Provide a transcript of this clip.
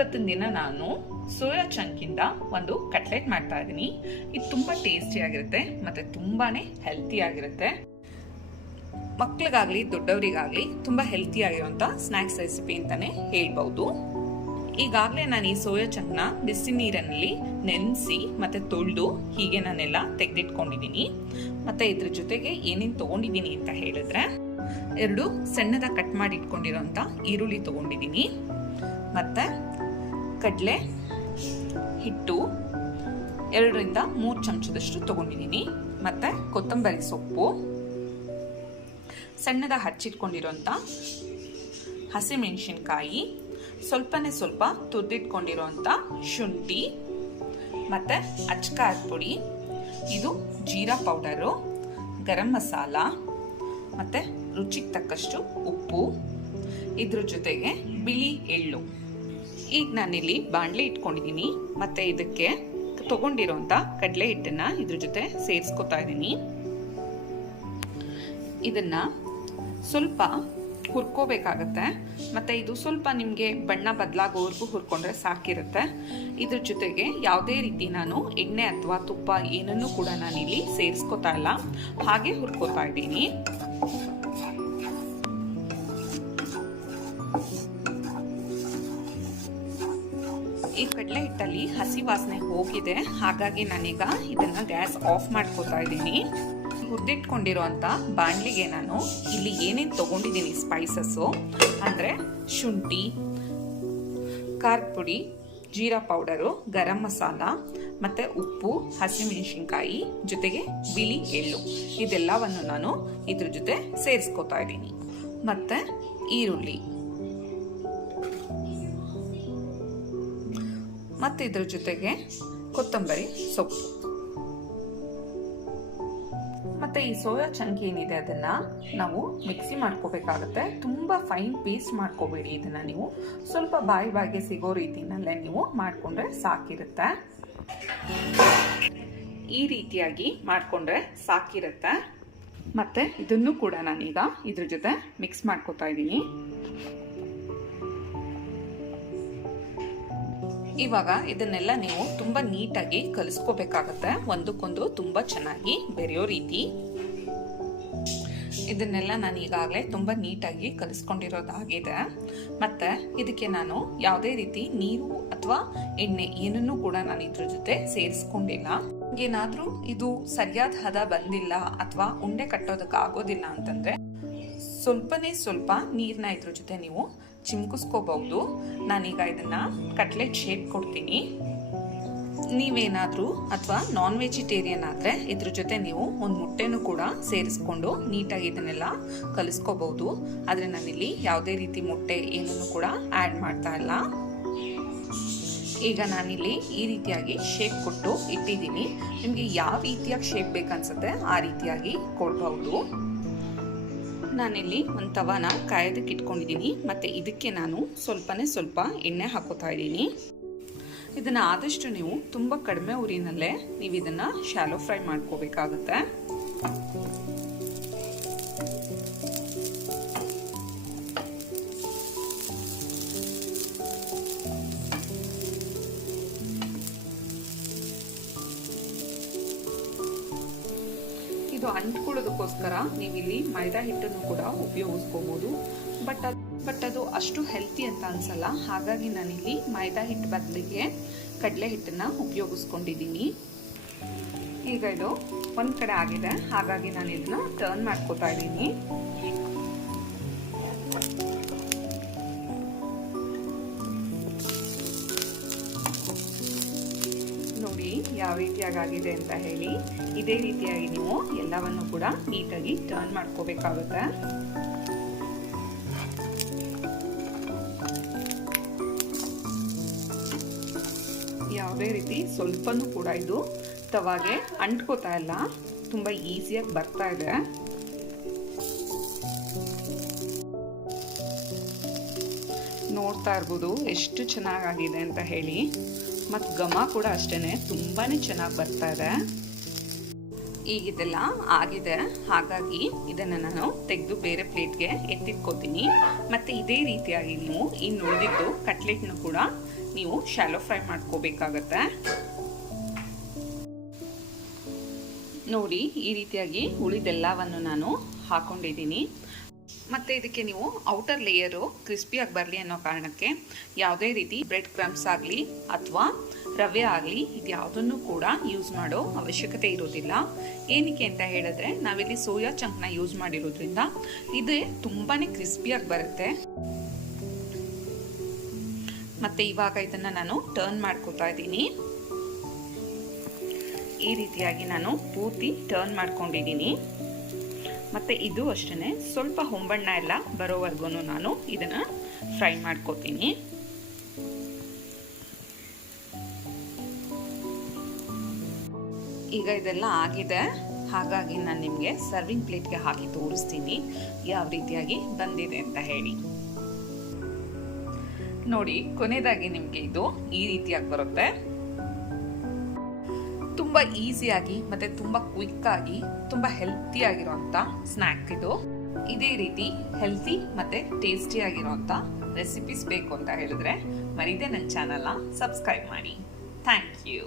ಇವತ್ತಿನ ದಿನ ನಾನು ಸೋಯಾ ಚಂಕಿಂದ ಒಂದು ಕಟ್ಲೆಟ್ ಮಾಡ್ತಾ ಇದ್ದೀನಿ. ಇದು ತುಂಬ ಟೇಸ್ಟಿಯಾಗಿರುತ್ತೆ ಮತ್ತು ತುಂಬಾ ಹೆಲ್ತಿ ಆಗಿರುತ್ತೆ. ಮಕ್ಳಿಗಾಗಲಿ, ದೊಡ್ಡವರಿಗಾಗಲಿ ತುಂಬ ಹೆಲ್ತಿ ಆಗಿರುವಂಥ ಸ್ನ್ಯಾಕ್ಸ್ ರೆಸಿಪಿ ಅಂತಲೇ ಹೇಳ್ಬೋದು ಈಗಾಗಲೇ ನಾನು ಈ ಸೋಯಾ ಚಂಕ್ನ ಬಿಸಿ ನೀರಿನಲ್ಲಿ ನೆನೆಸಿ ಮತ್ತು ತೊಳೆದು ಹೀಗೆ ನಾನೆಲ್ಲ ತೆಗೆದಿಟ್ಕೊಂಡಿದ್ದೀನಿ. ಮತ್ತು ಇದ್ರ ಜೊತೆಗೆ ಏನೇನು ತೊಗೊಂಡಿದ್ದೀನಿ ಅಂತ ಹೇಳಿದ್ರೆ, ಎರಡು ಸಣ್ಣದ ಕಟ್ ಮಾಡಿ ಇಟ್ಕೊಂಡಿರೋಂಥ ಈರುಳ್ಳಿ ತೊಗೊಂಡಿದ್ದೀನಿ. ಮತ್ತು ಕಡಲೆ ಹಿಟ್ಟು ಎರಡರಿಂದ ಮೂರು ಚಮಚದಷ್ಟು ತೊಗೊಂಡಿದ್ದೀನಿ. ಮತ್ತು ಕೊತ್ತಂಬರಿ ಸೊಪ್ಪು, ಸಣ್ಣದ ಹಚ್ಚಿಟ್ಕೊಂಡಿರೋಂಥ ಹಸಿಮೆಣಸಿನ್ಕಾಯಿ, ಸ್ವಲ್ಪನೇ ಸ್ವಲ್ಪ ತುರಿದಿಟ್ಕೊಂಡಿರೋಂಥ ಶುಂಠಿ, ಮತ್ತು ಅಚ್ಕಾರ ಪುಡಿ, ಇದು ಜೀರಾ ಪೌಡರು, ಗರಂ ಮಸಾಲ, ಮತ್ತು ರುಚಿಗೆ ತಕ್ಕಷ್ಟು ಉಪ್ಪು. ಇದ್ರ ಜೊತೆಗೆ ಬಿಳಿ ಎಳ್ಳು. ಈಗ ನಾನಿಲ್ಲಿ ಬಾಣಲೆ ಇಟ್ಕೊಂಡಿದ್ದೀನಿ. ಮತ್ತು ಇದಕ್ಕೆ ತೊಗೊಂಡಿರೋಂಥ ಕಡಲೆ ಹಿಟ್ಟನ್ನು ಇದ್ರ ಜೊತೆ ಸೇರಿಸ್ಕೊತಾ ಇದ್ದೀನಿ. ಇದನ್ನು ಸ್ವಲ್ಪ ಹುರ್ಕೋಬೇಕಾಗತ್ತೆ. ಮತ್ತು ಇದು ಸ್ವಲ್ಪ ನಿಮಗೆ ಬಣ್ಣ ಬದಲಾಗೋವರೆಗೂ ಹುರ್ಕೊಂಡ್ರೆ ಸಾಕಿರುತ್ತೆ. ಇದ್ರ ಜೊತೆಗೆ ಯಾವುದೇ ರೀತಿ ನಾನು ಎಣ್ಣೆ ಅಥವಾ ತುಪ್ಪ ಏನನ್ನೂ ಕೂಡ ನಾನಿಲ್ಲಿ ಸೇರಿಸ್ಕೊತಾ ಇಲ್ಲ. ಹಾಗೆ ಹುರ್ಕೋತಾ ಇದ್ದೀನಿ. ಈ ಕಡಲೆ ಹಿಟ್ಟಲ್ಲಿ ಹಸಿ ವಾಸನೆ ಹೋಗಿದೆ. ಹಾಗಾಗಿ ನಾನೀಗ ಇದನ್ನ ಗ್ಯಾಸ್ ಆಫ್ ಮಾಡ್ಕೋತಾ ಇದ್ದೀನಿ. ಹುರಿದಿಟ್ಕೊಂಡಿರೋಂಥ ಬಾಣಲಿಗೆ ನಾನು ಇಲ್ಲಿ ಏನೇನು ತೊಗೊಂಡಿದ್ದೀನಿ ಸ್ಪೈಸಸ್ಸು ಅಂದರೆ ಶುಂಠಿ, ಖಾರದ ಪುಡಿ, ಜೀರಾ ಪೌಡರು, ಗರಂ ಮಸಾಲ, ಮತ್ತು ಉಪ್ಪು, ಹಸಿಮೆಣಸಿನ್ಕಾಯಿ, ಜೊತೆಗೆ ಬಿಳಿ ಎಳ್ಳು. ಇದೆಲ್ಲವನ್ನು ನಾನು ಇದ್ರ ಜೊತೆ ಸೇರಿಸ್ಕೊತಾ ಇದ್ದೀನಿ. ಮತ್ತು ಈರುಳ್ಳಿ. ಮತ್ತು ಇದ್ರ ಜೊತೆಗೆ ಕೊತ್ತಂಬರಿ ಸೊಪ್ಪು. ಮತ್ತು ಈ ಸೋಯಾ ಚಂಕಿ ಏನಿದೆ ಅದನ್ನು ನಾವು ಮಿಕ್ಸಿ ಮಾಡ್ಕೋಬೇಕಾಗುತ್ತೆ. ತುಂಬ ಫೈನ್ ಪೇಸ್ಟ್ ಮಾಡ್ಕೋಬೇಡಿ ಇದನ್ನು ನೀವು. ಸ್ವಲ್ಪ ಬಾಯಿ ಬಾಯಿಗೆ ಸಿಗೋ ರೀತಿನಲ್ಲೇ ನೀವು ಮಾಡಿಕೊಂಡ್ರೆ ಸಾಕಿರುತ್ತೆ. ಈ ರೀತಿಯಾಗಿ ಮಾಡಿಕೊಂಡ್ರೆ ಸಾಕಿರುತ್ತೆ. ಮತ್ತು ಇದನ್ನು ಕೂಡ ನಾನೀಗ ಇದ್ರ ಜೊತೆ ಮಿಕ್ಸ್ ಮಾಡ್ಕೋತಾ ಇದ್ದೀನಿ. ಇವಾಗ ಇದನ್ನೆಲ್ಲ ನೀವು ತುಂಬ ನೀಟಾಗಿ ಕಲಿಸ್ಕೋಬೇಕಾಗತ್ತೆ. ಒಂದಕ್ಕೊಂದು ತುಂಬ ಚೆನ್ನಾಗಿ ಬೆರೆಯೋ ರೀತಿ. ಇದನ್ನೆಲ್ಲ ನಾನು ಈಗಾಗಲೇ ತುಂಬ ನೀಟಾಗಿ ಕಲಿಸ್ಕೊಂಡಿರೋದಾಗಿದೆ ಮತ್ತು ಇದಕ್ಕೆ ನಾನು ಯಾವುದೇ ರೀತಿ ನೀರು ಅಥವಾ ಎಣ್ಣೆ ಏನನ್ನೂ ಕೂಡ ನಾನು ಇದ್ರ ಜೊತೆ ಸೇರಿಸ್ಕೊಂಡಿಲ್ಲ. ಏನಾದರೂ ಇದು ಸರಿಯಾದ ಹದ ಬಂದಿಲ್ಲ ಅಥವಾ ಉಂಡೆ ಕಟ್ಟೋದಕ್ಕೆ ಆಗೋದಿಲ್ಲ ಅಂತಂದರೆ, ಸ್ವಲ್ಪನೇ ಸ್ವಲ್ಪ ನೀರನ್ನ ಇದ್ರ ಜೊತೆ ನೀವು ಚಿಮ್ಕಿಸ್ಕೋಬಹುದು. ನಾನೀಗ ಇದನ್ನ ಕಟ್ಲೆಟ್ ಶೇಪ್ ಕೊಡ್ತೀನಿ. ನೀವೇನಾದರೂ ಅಥವಾ ನಾನ್ ವೆಜಿಟೇರಿಯನ್ ಆದರೆ ಇದ್ರ ಜೊತೆ ನೀವು ಒಂದು ಮುಟ್ಟೆನೂ ಕೂಡ ಸೇರಿಸ್ಕೊಂಡು ನೀಟಾಗಿ ಇದನ್ನೆಲ್ಲ ಕಲಿಸ್ಕೋಬಹುದು. ಆದರೆ ನಾನಿಲ್ಲಿ ಯಾವುದೇ ರೀತಿ ಮೊಟ್ಟೆ ಏನನ್ನು ಕೂಡ ಆ್ಯಡ್ ಮಾಡ್ತಾ ಇಲ್ಲ. ಈಗ ನಾನಿಲ್ಲಿ ಈ ರೀತಿಯಾಗಿ ಶೇಪ್ ಕೊಟ್ಟು ಇಟ್ಟಿದ್ದೀನಿ. ನಿಮಗೆ ಯಾವ ರೀತಿಯಾಗಿ ಶೇಪ್ ಬೇಕನ್ಸುತ್ತೆ ಆ ರೀತಿಯಾಗಿ ಕೊಡ್ಬಹುದು. ನಾನಿಲ್ಲಿ ಒಂದು ತವಾನ ಕಾಯೋದಕ್ಕೆ ಇಟ್ಕೊಂಡಿದ್ದೀನಿ. ಮತ್ತು ಇದಕ್ಕೆ ನಾನು ಸ್ವಲ್ಪನೇ ಸ್ವಲ್ಪ ಎಣ್ಣೆ ಹಾಕೋತಾ ಇದ್ದೀನಿ. ಇದನ್ನು ಆದಷ್ಟು ನೀವು ತುಂಬ ಕಡಿಮೆ ಉರಿನಲ್ಲೇ ನೀವು ಇದನ್ನು ಶಾಲೋ ಫ್ರೈ ಮಾಡ್ಕೋಬೇಕಾಗತ್ತೆ. ಇದು ಅಂಟ್ಕೊಳ್ಳೋದಕ್ಕೋಸ್ಕರ ನೀವಿಲ್ಲಿ ಮೈದಾ ಹಿಟ್ಟನ್ನು ಕೂಡ ಉಪಯೋಗಿಸ್ಕೋಬೋದು. ಬಟ್ ಅದು ಬಟ್ ಅದು ಅಷ್ಟು ಹೆಲ್ತಿ ಅಂತ ಅನ್ಸಲ್ಲ. ಹಾಗಾಗಿ ನಾನಿಲ್ಲಿ ಮೈದಾ ಹಿಟ್ಟು ಬದಲಿಗೆ ಕಡಲೆ ಹಿಟ್ಟನ್ನು ಉಪಯೋಗಿಸ್ಕೊಂಡಿದ್ದೀನಿ. ಈಗ ಇದು ಒಂದು ಕಡೆ ಆಗಿದೆ. ಹಾಗಾಗಿ ನಾನು ಇದನ್ನ ಟರ್ನ್ ಮಾಡ್ಕೋತಾ ಇದ್ದೀನಿ. ಯಾವ ರೀತಿಯಾಗಿ ಆಗಿದೆ ಅಂತ ಹೇಳಿ ಇದೇ ರೀತಿಯಾಗಿ ನೀವು ಎಲ್ಲವನ್ನು ಕೂಡ ನೀಟಾಗಿ ಟರ್ನ್ ಮಾಡ್ಕೋಬೇಕಾಗುತ್ತೆ. ಯಾವುದೇ ರೀತಿ ಸ್ವಲ್ಪನೂ ಕೂಡ ಇದು ತವಾಗೆ ಅಂಟ್ಕೋತಾ ಇಲ್ಲ. ತುಂಬ ಈಸಿಯಾಗಿ ಬರ್ತಾ ಇದೆ. ನೋಡ್ತಾ ಇರ್ಬೋದು ಎಷ್ಟು ಚೆನ್ನಾಗಾಗಿದೆ ಅಂತ ಹೇಳಿ. ಮತ್ತು ಘಮ ಕೂಡ ಅಷ್ಟೇ ತುಂಬಾ ಚೆನ್ನಾಗಿ ಬರ್ತಾ ಇದೆ. ಈಗ ಇದೆಲ್ಲ ಆಗಿದೆ. ಹಾಗಾಗಿ ಇದನ್ನು ನಾನು ತೆಗೆದು ಬೇರೆ ಪ್ಲೇಟ್ಗೆ ಎತ್ತಿಟ್ಕೋತೀನಿ. ಮತ್ತು ಇದೇ ರೀತಿಯಾಗಿ ನೀವು ಇನ್ನು ಉಳಿದಿದ್ದು ಕಟ್ಲೆಟ್ನು ಕೂಡ ನೀವು ಶಾಲೋ ಫ್ರೈ ಮಾಡ್ಕೋಬೇಕಾಗತ್ತೆ. ನೋಡಿ, ಈ ರೀತಿಯಾಗಿ ಉಳಿದೆಲ್ಲವನ್ನು ನಾನು ಹಾಕೊಂಡಿದ್ದೀನಿ. ಮತ್ತು ಇದಕ್ಕೆ ನೀವು ಔಟರ್ ಲೇಯರು ಕ್ರಿಸ್ಪಿಯಾಗಿ ಬರಲಿ ಅನ್ನೋ ಕಾರಣಕ್ಕೆ ಯಾವುದೇ ರೀತಿ ಬ್ರೆಡ್ ಕ್ರಮ್ಸ್ ಆಗಲಿ ಅಥವಾ ರವೆ ಆಗಲಿ ಇದು ಯಾವುದನ್ನು ಕೂಡ ಯೂಸ್ ಮಾಡೋ ಅವಶ್ಯಕತೆ ಇರೋದಿಲ್ಲ. ಏನಕ್ಕೆ ಅಂತ ಹೇಳಿದ್ರೆ ನಾವಿಲ್ಲಿ ಸೋಯಾ ಚಂಕ್ನ ಯೂಸ್ ಮಾಡಿರೋದ್ರಿಂದ ಇದೇ ತುಂಬಾ ಕ್ರಿಸ್ಪಿಯಾಗಿ ಬರುತ್ತೆ. ಮತ್ತು ಇವಾಗ ಇದನ್ನು ನಾನು ಟರ್ನ್ ಮಾಡ್ಕೋತಾ ಇದ್ದೀನಿ. ಈ ರೀತಿಯಾಗಿ ನಾನು ಪೂರ್ತಿ ಟರ್ನ್ ಮಾಡ್ಕೊಂಡಿದ್ದೀನಿ. ಮತ್ತು ಇದು ಅಷ್ಟೇ ಸ್ವಲ್ಪ ಹೊಂಬಣ್ಣ ಎಲ್ಲ ಬರೋವರೆಗೂ ನಾನು ಇದನ್ನು ಫ್ರೈ ಮಾಡ್ಕೋತೀನಿ. ಈಗ ಇದೆಲ್ಲ ಆಗಿದೆ. ಹಾಗಾಗಿ ನಾನು ನಿಮಗೆ ಸರ್ವಿಂಗ್ ಪ್ಲೇಟ್ಗೆ ಹಾಕಿ ತೋರಿಸ್ತೀನಿ. ಯಾವ ರೀತಿಯಾಗಿ ಬಂದಿದೆ ಅಂತ ಹೇಳಿ. ನೋಡಿ ಕೊನೆಯದಾಗಿ ನಿಮಗೆ ಇದು ಈ ರೀತಿಯಾಗಿ ಬರುತ್ತೆ. ತುಂಬ ಈಸಿಯಾಗಿ ಮತ್ತು ತುಂಬ ಕ್ವಿಕ್ಕಾಗಿ ತುಂಬ ಹೆಲ್ತಿಯಾಗಿರೋಂಥ ಸ್ನ್ಯಾಕ್ ಇದು. ಇದೇ ರೀತಿ ಹೆಲ್ತಿ ಮತ್ತು ಟೇಸ್ಟಿಯಾಗಿರೋಂಥ ರೆಸಿಪೀಸ್ ಬೇಕು ಅಂತ ಹೇಳಿದ್ರೆ ಮರೀದೆ ನನ್ನ ಚಾನಲ್ನ ಸಬ್ಸ್ಕ್ರೈಬ್ ಮಾಡಿ. Thank you